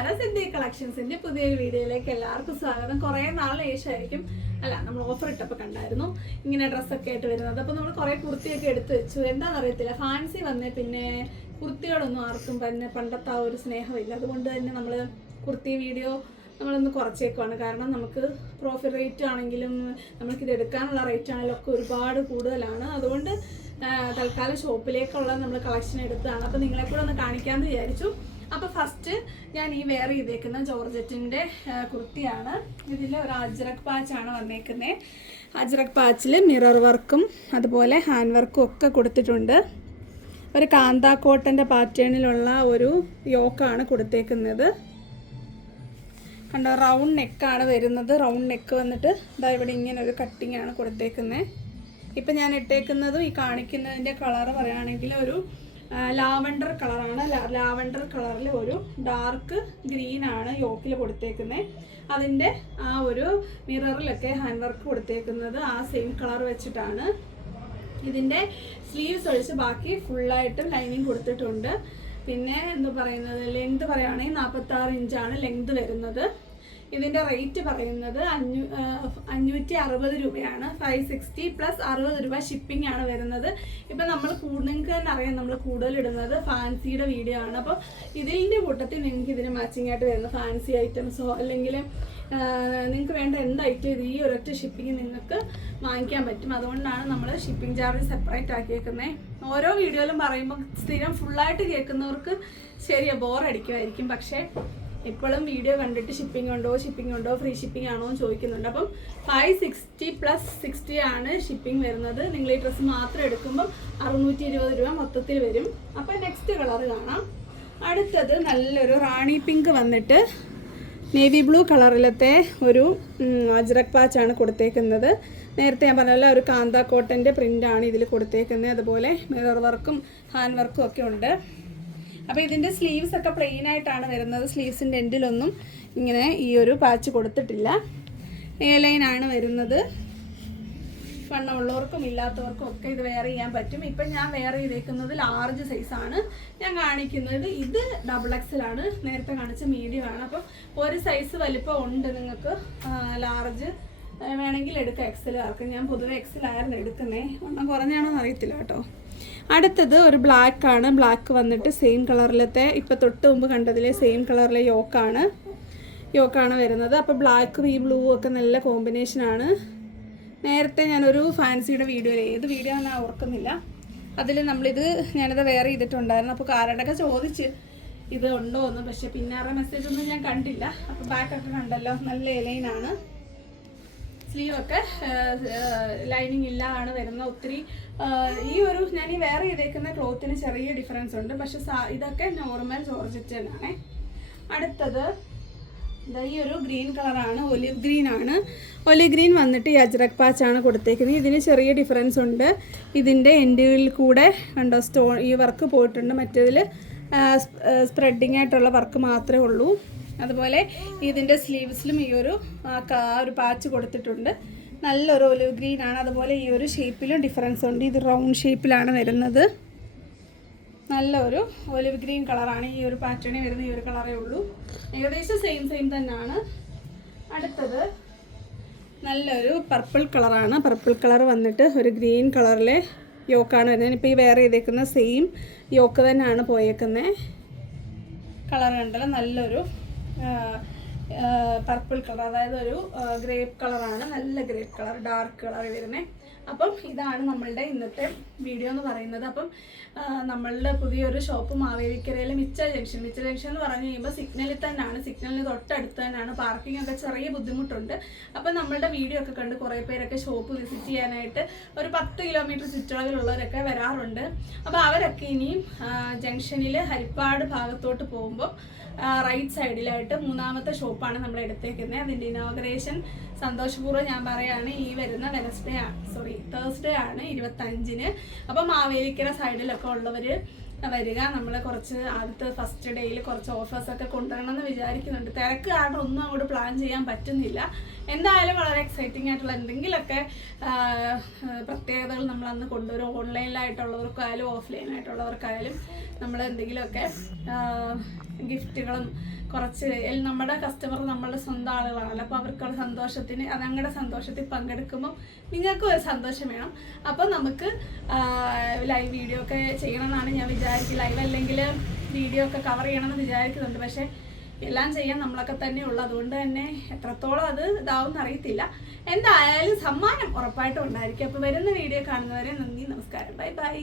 നമസ്കാരം. സിന്ധി കളക്ഷൻസിന്റെ പുതിയൊരു വീഡിയോയിലേക്ക് എല്ലാവർക്കും സ്വാഗതം. കുറേ നാളിന് ശേഷമായിരിക്കും നമ്മൾ ഓഫർ ഇട്ടപ്പോൾ കണ്ടായിരുന്നു ഇങ്ങനെ ഡ്രസ്സൊക്കെ ആയിട്ട് വരുന്നത്. അപ്പോൾ നമ്മൾ കുറേ കുർത്തിയൊക്കെ എടുത്തു വെച്ചു. എന്താണെന്ന് അറിയത്തില്ല, ഫാൻസി വന്നേ പിന്നെ കുർത്തിയോടൊന്നും ആർക്കും പിന്നെ പണ്ടത്തെ ആ ഒരു സ്നേഹമില്ല. അതുകൊണ്ട് തന്നെ നമ്മൾ കുർത്തി വീഡിയോ നമ്മളൊന്ന് കുറച്ചേക്കുവാണ്. കാരണം നമുക്ക് പ്രോഫിറ്റ് റേറ്റ് ആണെങ്കിലും നമുക്കിത് എടുക്കാനുള്ള റേറ്റ് ആണെങ്കിലും ഒക്കെ ഒരുപാട് കൂടുതലാണ്. അതുകൊണ്ട് തൽക്കാലം ഷോപ്പിലേക്കുള്ള നമ്മൾ കളക്ഷൻ എടുത്തതാണ്. അപ്പോൾ നിങ്ങളെ കൂടെ ഒന്ന് കാണിക്കാമെന്ന് വിചാരിച്ചു. അപ്പോൾ ഫസ്റ്റ് ഞാൻ ഈ വെയർ ചെയ്തേക്കുന്ന ജോർജറ്റിൻ്റെ കുർത്തിയാണ്. ഇതിൽ ഒരു അജ്രക് പാച്ചാണ് വന്നേക്കുന്നത്. അജ്രക് പാച്ചിൽ മിറർ വർക്കും അതുപോലെ ഹാൻഡ് വർക്കും ഒക്കെ കൊടുത്തിട്ടുണ്ട്. ഒരു കാന്ത കോട്ടൻ്റെ പാറ്റേണിലുള്ള ഒരു യോക്കാണ് കൊടുത്തേക്കുന്നത്. കണ്ടോ, റൗണ്ട് നെക്കാണ് വരുന്നത്. റൗണ്ട് നെക്ക് വന്നിട്ട് ഇതാ ഇവിടെ ഇങ്ങനെ ഒരു കട്ടിങ് ആണ് കൊടുത്തേക്കുന്നത്. ഇപ്പം ഞാൻ ഇട്ടേക്കുന്നതും ഈ കാണിക്കുന്നതിൻ്റെ കളറ് പറയുകയാണെങ്കിൽ ഒരു ലാവണ്ടർ കളറാണ്. ലാവണ്ടർ കളറിൽ ഒരു ഡാർക്ക് ഗ്രീനാണ് യോക്കിൽ കൊടുത്തേക്കുന്നത്. അതിൻ്റെ ആ ഒരു മിററിലൊക്കെ ഹാൻഡ് വർക്ക് കൊടുത്തേക്കുന്നത് ആ സെയിം കളർ വെച്ചിട്ടാണ്. ഇതിൻ്റെ സ്ലീവ്സ് ഒഴിച്ച് ബാക്കി ഫുള്ളായിട്ടും ലൈനിങ് കൊടുത്തിട്ടുണ്ട്. പിന്നെ എന്താ പറയുന്നത്, ലെങ്ത് പറയുകയാണെങ്കിൽ 46 ഇഞ്ചാണ് ലെങ്ത് വരുന്നത്. ഇതിൻ്റെ റേറ്റ് പറയുന്നത് 560 രൂപയാണ്. 560 പ്ലസ് 60 രൂപ ഷിപ്പിംഗ് ആണ് വരുന്നത്. ഇപ്പം നമ്മൾ നിങ്ങൾക്ക് തന്നെ അറിയാം, നമ്മൾ കൂടുതലിടുന്നത് ഫാൻസിയുടെ വീഡിയോ ആണ്. അപ്പോൾ ഇതിൻ്റെ കൂട്ടത്തിൽ നിങ്ങൾക്ക് ഇതിന് മാച്ചിങ് ആയിട്ട് വരുന്ന ഫാൻസി ഐറ്റംസോ അല്ലെങ്കിൽ നിങ്ങൾക്ക് വേണ്ട എന്ത് ഐറ്റം ഇത് ഈ ഒരൊറ്റ ഷിപ്പിംഗ് നിങ്ങൾക്ക് വാങ്ങിക്കാൻ പറ്റും. അതുകൊണ്ടാണ് നമ്മൾ ഷിപ്പിംഗ് ചാർജ് സെപ്പറേറ്റ് ആക്കിയേക്കുന്നത്. ഓരോ വീഡിയോയിലും പറയുമ്പോൾ സ്ഥിരം ഫുള്ളായിട്ട് കേൾക്കുന്നവർക്ക് ശരിയാ ബോറടിക്കുമായിരിക്കും. പക്ഷേ ഇപ്പോഴും വീഡിയോ കണ്ടിട്ട് ഷിപ്പിംഗ് ഉണ്ടോ ഫ്രീ ഷിപ്പിംഗ് ആണോ എന്ന് ചോദിക്കുന്നുണ്ട്. അപ്പം 560 പ്ലസ് 60 ആണ് ഷിപ്പിംഗ് വരുന്നത്. നിങ്ങൾ ഈ ഡ്രസ്സ് മാത്രം എടുക്കുമ്പം 620 രൂപ മൊത്തത്തിൽ വരും. അപ്പം നെക്സ്റ്റ് കളർ കാണാം. അടുത്തത് നല്ലൊരു റാണി പിങ്ക് വന്നിട്ട് നേവി ബ്ലൂ കളറിലത്തെ ഒരു അജ്രക് പാച്ചാണ് കൊടുത്തേക്കുന്നത്. നേരത്തെ ഞാൻ പറഞ്ഞ ഒരു കാന്ത കോട്ടൻ്റെ പ്രിൻ്റാണ് ഇതിൽ കൊടുത്തേക്കുന്നത്. അതുപോലെ മിറർ വർക്കും ഹാൻഡ് വർക്കും ഒക്കെ ഉണ്ട്. അപ്പോൾ ഇതിൻ്റെ സ്ലീവ്സ് ഒക്കെ പ്ലെയിൻ ആയിട്ടാണ് വരുന്നത്. സ്ലീവ്സിൻ്റെ എൻഡിലൊന്നും ഇങ്ങനെ ഈ ഒരു പാച്ച് കൊടുത്തിട്ടില്ല. എ ലൈനാണ് വരുന്നത്. വണ്ണമുള്ളവർക്കും ഇല്ലാത്തവർക്കും ഒക്കെ ഇത് വെയർ ചെയ്യാൻ പറ്റും. ഇപ്പം ഞാൻ വെയർ ചെയ്തേക്കുന്നത് ലാർജ് സൈസാണ് ഞാൻ കാണിക്കുന്നത്. ഇത് XXL ആണ്. നേരത്തെ കാണിച്ച മീഡിയം ആണ്. അപ്പം ഒരു സൈസ് വലിപ്പം ഉണ്ട്. നിങ്ങൾക്ക് ലാർജ് വേണമെങ്കിൽ എടുക്കാം. XL ആർക്ക്. ഞാൻ പൊതുവെ XL ആയിരുന്നു എടുക്കുന്നത്. വണ്ണം കുറഞ്ഞാണോ എന്ന് അറിയത്തില്ല കേട്ടോ. അടുത്തത് ഒരു ബ്ലാക്ക് ആണ്. ബ്ലാക്ക് വന്നിട്ട് സെയിം കളറിലത്തെ ഇപ്പം തൊട്ട് മുമ്പ് കണ്ടതിലെ സെയിം കളറിലെ യോക്കാണ് വരുന്നത്. അപ്പോൾ ബ്ലാക്കും ഈ ബ്ലൂ ഒക്കെ നല്ല കോമ്പിനേഷനാണ്. നേരത്തെ ഞാനൊരു ഫാൻസിയുടെ വീഡിയോയിൽ, ഏത് വീഡിയോ ഞാൻ ഓർക്കുന്നില്ല, അതിൽ ഞാനിത് വെയർ ചെയ്തിട്ടുണ്ടായിരുന്നു. അപ്പോൾ കാരടൊക്കെ ചോദിച്ച് ഇത് ഉണ്ടോ എന്ന്. പക്ഷേ പിന്നെ ആരുടെ മെസ്സേജ് ഒന്നും ഞാൻ കണ്ടില്ല. അപ്പോൾ ബാക്കൊക്കെ കണ്ടല്ലോ, നല്ല ലൈനാണ്. സ്ലീവൊക്കെ ലൈനിങ് ഇല്ലാതാണ് വരുന്നത്. ഒത്തിരി ഈ ഞാൻ ഈ വെയർ ചെയ്തേക്കുന്ന ക്ലോത്തിന് ചെറിയ ഡിഫറൻസ് ഉണ്ട്. പക്ഷെ ഇതൊക്കെ നോർമൽ ജോർജറ്റ് തന്നെയാണ്. അടുത്തത് ഈ ഒരു ഗ്രീൻ കളറാണ്. ഒലിവ് ഗ്രീൻ ആണ്. ഒലിവ് ഗ്രീൻ വന്നിട്ട് ഈ അജ്രക് പാച്ചാണ് കൊടുത്തേക്കുന്നത്. ഇതിന് ചെറിയ ഡിഫറൻസ് ഉണ്ട്. ഇതിൻ്റെ എൻഡുകളിൽ കൂടെ കണ്ടോ ഈ വർക്ക് പോയിട്ടുണ്ട്. മറ്റേതിൽ സ്പ്രെഡിങ് ആയിട്ടുള്ള വർക്ക് മാത്രമേ ഉള്ളൂ. അതുപോലെ ഇതിൻ്റെ സ്ലീവ്സിലും ഈ ഒരു പാച്ച് കൊടുത്തിട്ടുണ്ട്. നല്ലൊരു ഒലിവ് ഗ്രീൻ ആണ്. അതുപോലെ ഈ ഒരു ഷേപ്പിലും ഡിഫറൻസ് ഉണ്ട്. ഇത് റൗണ്ട് ഷേപ്പിലാണ് വരുന്നത്. നല്ലൊരു ഒലിവ് ഗ്രീൻ കളറാണ്. ഈ ഒരു പാറ്റേണിൽ വരുന്ന ഈ ഒരു കളറേ ഉള്ളൂ. ഏകദേശം സെയിം തന്നെയാണ്. അടുത്തത് നല്ലൊരു പർപ്പിൾ കളറാണ്. പർപ്പിൾ കളർ വന്നിട്ട് ഒരു ഗ്രീൻ കളറിലെ യോക്കാണ് വരുന്നത്. ഇപ്പോൾ ഈ വെയർ ചെയ്തേക്കുന്ന സെയിം യോക്ക് തന്നെയാണ് പോയേക്കുന്നത്. കളർ കണ്ടല്ലോ, നല്ലൊരു പർപ്പിൾ കളർ, അതായത് ഒരു ഗ്രേപ്പ് കളറാണ്. നല്ല ഗ്രേപ്പ് കളർ, ഡാർക്ക് കളർ വരുന്നത്. അപ്പം ഇതാണ് നമ്മളുടെ ഇന്നത്തെ വീഡിയോ എന്ന് പറയുന്നത്. അപ്പം നമ്മളുടെ പുതിയൊരു ഷോപ്പ് മാവേലിക്കരയിലെ മിച്ച ജംഗ്ഷൻ എന്ന് പറഞ്ഞു കഴിയുമ്പോൾ സിഗ്നലിൽ തന്നെയാണ്. സിഗ്നലിന് തൊട്ടടുത്ത് തന്നെയാണ്. പാർക്കിംഗ് ഒക്കെ ചെറിയ ബുദ്ധിമുട്ടുണ്ട്. അപ്പം നമ്മളുടെ വീഡിയോ ഒക്കെ കണ്ട് കുറേ പേരൊക്കെ ഷോപ്പ് വിസിറ്റ് ചെയ്യാനായിട്ട് ഒരു 10 കിലോമീറ്റർ ചുറ്റളവിലുള്ളവരൊക്കെ വരാറുണ്ട്. അപ്പോൾ അവരൊക്കെ ഇനിയും ജംഗ്ഷനിൽ ഹരിപ്പാട് ഭാഗത്തോട്ട് പോകുമ്പോൾ റൈറ്റ് സൈഡിലായിട്ട് 3ാമത്തെ ഷോപ്പാണ് നമ്മൾ എടുത്തേക്കുന്നത്. അതിൻ്റെ ഇനോഗ്രേഷൻ സന്തോഷപൂർവ്വം ഞാൻ പറയുകയാണ്, ഈ വരുന്ന തേഴ്സ്ഡേ ആണ് 25-ന്. അപ്പോൾ മാവേലിക്കര സൈഡിലൊക്കെ ഉള്ളവർ വരിക. നമ്മൾ കുറച്ച് ആദ്യത്തെ ഫസ്റ്റ് ഡേയിൽ കുറച്ച് ഓഫേഴ്സൊക്കെ കൊണ്ടുവരണമെന്ന് വിചാരിക്കുന്നുണ്ട്. തിരക്ക് കാരണം ഒന്നും അങ്ങോട്ട് പ്ലാൻ ചെയ്യാൻ പറ്റുന്നില്ല. എന്തായാലും വളരെ എക്സൈറ്റിംഗ് ആയിട്ടുള്ള എന്തെങ്കിലുമൊക്കെ പ്രത്യേകതകൾ നമ്മൾ അന്ന് കൊണ്ടുവരും. ഓൺലൈനിലായിട്ടുള്ളവർക്കായാലും ഓഫ്ലൈനായിട്ടുള്ളവർക്കായാലും നമ്മൾ എന്തെങ്കിലുമൊക്കെ ഗിഫ്റ്റുകളും കുറച്ച് നമ്മുടെ കസ്റ്റമർ നമ്മളുടെ സ്വന്തം ആളുകളാണല്ലോ. അപ്പോൾ അവർക്കുള്ള സന്തോഷത്തിന് ഞങ്ങളുടെ സന്തോഷത്തിൽ പങ്കെടുക്കുമ്പോൾ നിങ്ങൾക്കും ഒരു സന്തോഷം വേണം. അപ്പോൾ നമുക്ക് ലൈവ് വീഡിയോ ഒക്കെ ചെയ്യണമെന്നാണ് ഞാൻ വിചാരിക്കുന്നത്. ലൈവ് അല്ലെങ്കിൽ വീഡിയോ ഒക്കെ കവർ ചെയ്യണമെന്ന് വിചാരിക്കുന്നുണ്ട്. പക്ഷേ എല്ലാം ചെയ്യാൻ നമ്മളൊക്കെ തന്നെ ഉള്ളു. അതുകൊണ്ട് തന്നെ എത്രത്തോളം അത് ഇതാവും അറിയത്തില്ല. എന്തായാലും സമ്മാനം ഉറപ്പായിട്ടും ഉണ്ടായിരിക്കും. അപ്പോൾ വരുന്ന വീഡിയോ കാണുന്നവരെ നന്ദി, നമസ്കാരം, ബൈ ബൈ.